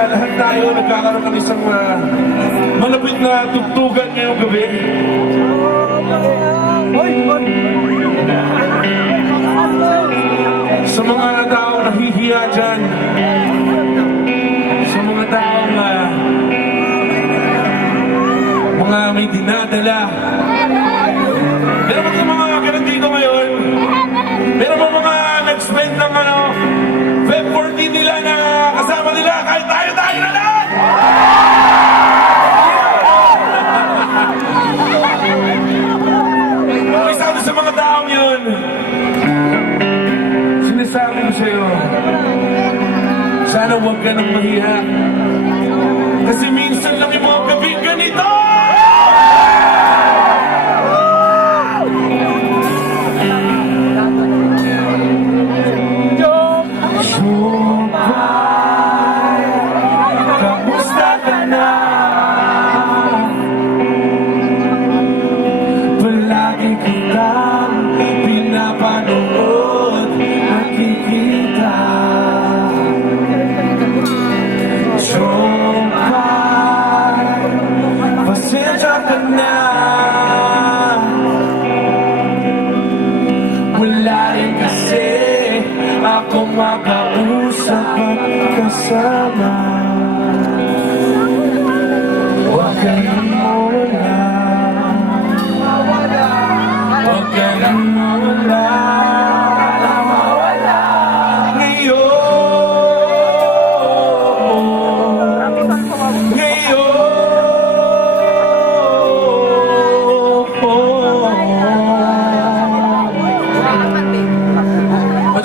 Lahat tayo nagkakaroon ng isang malapit na tugtugan ngayong gabi. Sa mga tao nahihiya dyan, sa mga tao mga may dinadala, pero yung mga ganandito ngayon, pero mga nag-spend ng Feb 14 nila na kasama nila kahit tayo na lang! Kung isa sa mga taong yun, sinasabi ko sa'yo, sana huwag ka nang mahiya. Kasi minsan lang yung mga gabi ganito! Ako makausap at kasama. Huwag ka nang mawala, huwag ka nang mawala, ngayon.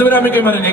Maraming kayo marinig.